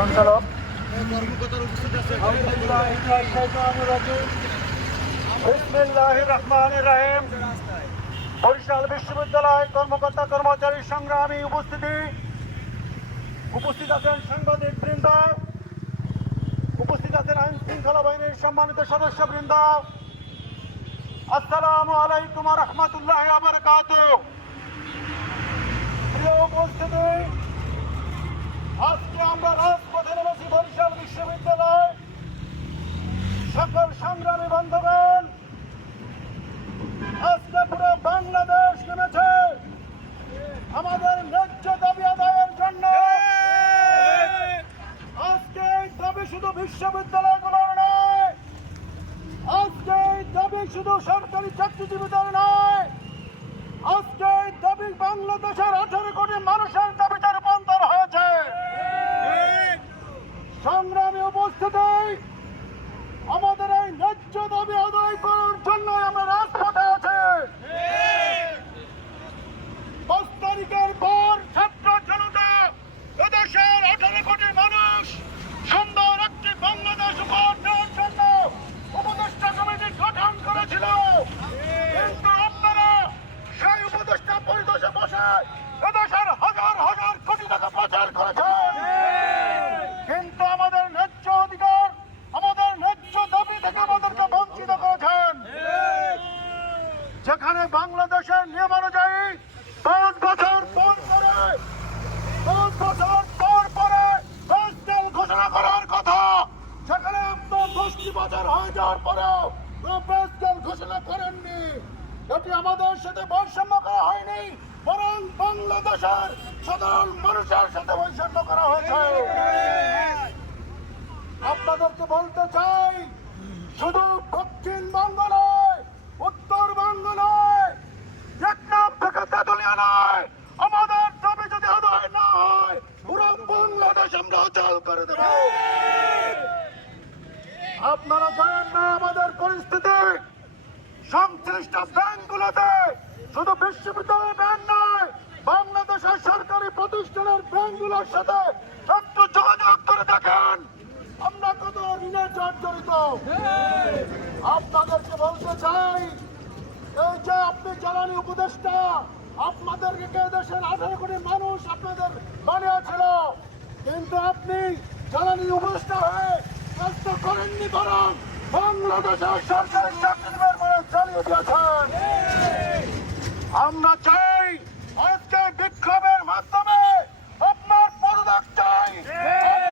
সঞ্চালক বরিশাল বিশ্ববিদ্যালয় কর্মকর্তা কর্মচারী সংগ্রামী উপস্থিত আছেন সাংবাদিক বৃন্দ, উপস্থিত আছেন আইন শৃঙ্খলা বাহিনীর সম্মানিত সদস্য বৃন্দ। আসসালামু আলাইকুম ওয়া রাহমাতুল্লাহি ওয়া বারাকাতুহু। প্রিয় উপস্থিতি, আজকে আমরা রাজপথে নেমেছি বরিশাল বিশ্ববিদ্যালয়। সকল সংগ্রামী বন্ধুগণ, আজকে পুরো বাংলাদেশ নেমেছে আমাদের ন্যায্য দাবি আদায়ের জন্য। আজকে এই দাবি শুধু বিশ্ববিদ্যালয়গুলোর নয়, আজকে এই দাবি শুধু সরকারি চাকরিজীবীদের নয়, আজকে এই দাবি বাংলাদেশের 18 কোটি মানুষের দাবিতে রূপান্তর হয়েছে। সংগ্রামী উপস্থিতি, আমাদের এই ন্যায্য দাবি আদায় করার জন্য আমরা রাজপথে আছি। 5 তারিখের পর ছাত্র জনতা এদেশের 18 কোটি মানুষ সুন্দর একটি বাংলাদেশ উপহার দেওয়ার জন্য উপদেষ্টা কমিটি গঠন করেছিল। কিন্তু আপনারা সেই উপদেষ্টা পরিদর্শে বসে এদেশের হাজার হাজার কোটি টাকা পাচার করেছেন। কিন্তু আমাদের ন্যায্য অধিকার, আমাদের ন্যায্য দাবি থেকে আমাদেরকে বঞ্চিত করেছেন। যেখানে বাংলাদেশের নিয়ম অনুযায়ী 5 বছর পর পরে বেস্টেল ঘোষণা করার কথা, সেখানে আপনার 10টি বছর হয়ে যাওয়ার পরেও বেস্টেল ঘোষণা করেননি। এটি আমাদের সাথে বৈষম্য করা হয়নি, বরং বাংলাদেশের সাধারণ মানুষের সাথে বৈষম্য করা হয়েছে। আপনাদেরকে বলতে চাই, শুধু দক্ষিণবঙ্গ নয়, উত্তরবঙ্গ নয়, টেকনাফ থেকে তেতুলিয়া নয়, আমাদের দাবি যদি আদায় না হয় পুরো বাংলাদেশ আমরা অচল করে দেব। আপনারা জানেন না আমাদের পরিস্থিতি। সংশ্লিষ্ট ব্যাংকগুলোতে শুধু বিশ্ববিদ্যালয় ব্যাংক নয়, বাংলাদেশের সরকারি প্রতিষ্ঠানের ব্যাংকগুলোর সাথে একটু যোগাযোগ করে দেখেন আমরা কত ঋণে জর্জরিত। আপনাদেরকে বলতে চাই, এই যে আপনি জ্বালানি উপদেষ্টা, আপনাদেরকে দেশের 18 কোটি মানুষ আপনাদের বানিয়েছিল, কিন্তু আপনি জ্বালানি উপদেষ্টা হয়ে কাজ তো করেননি, বরং বাংলাদেশের সরকারি চাকরির মানে চালিয়ে দিয়েছেন। আমরা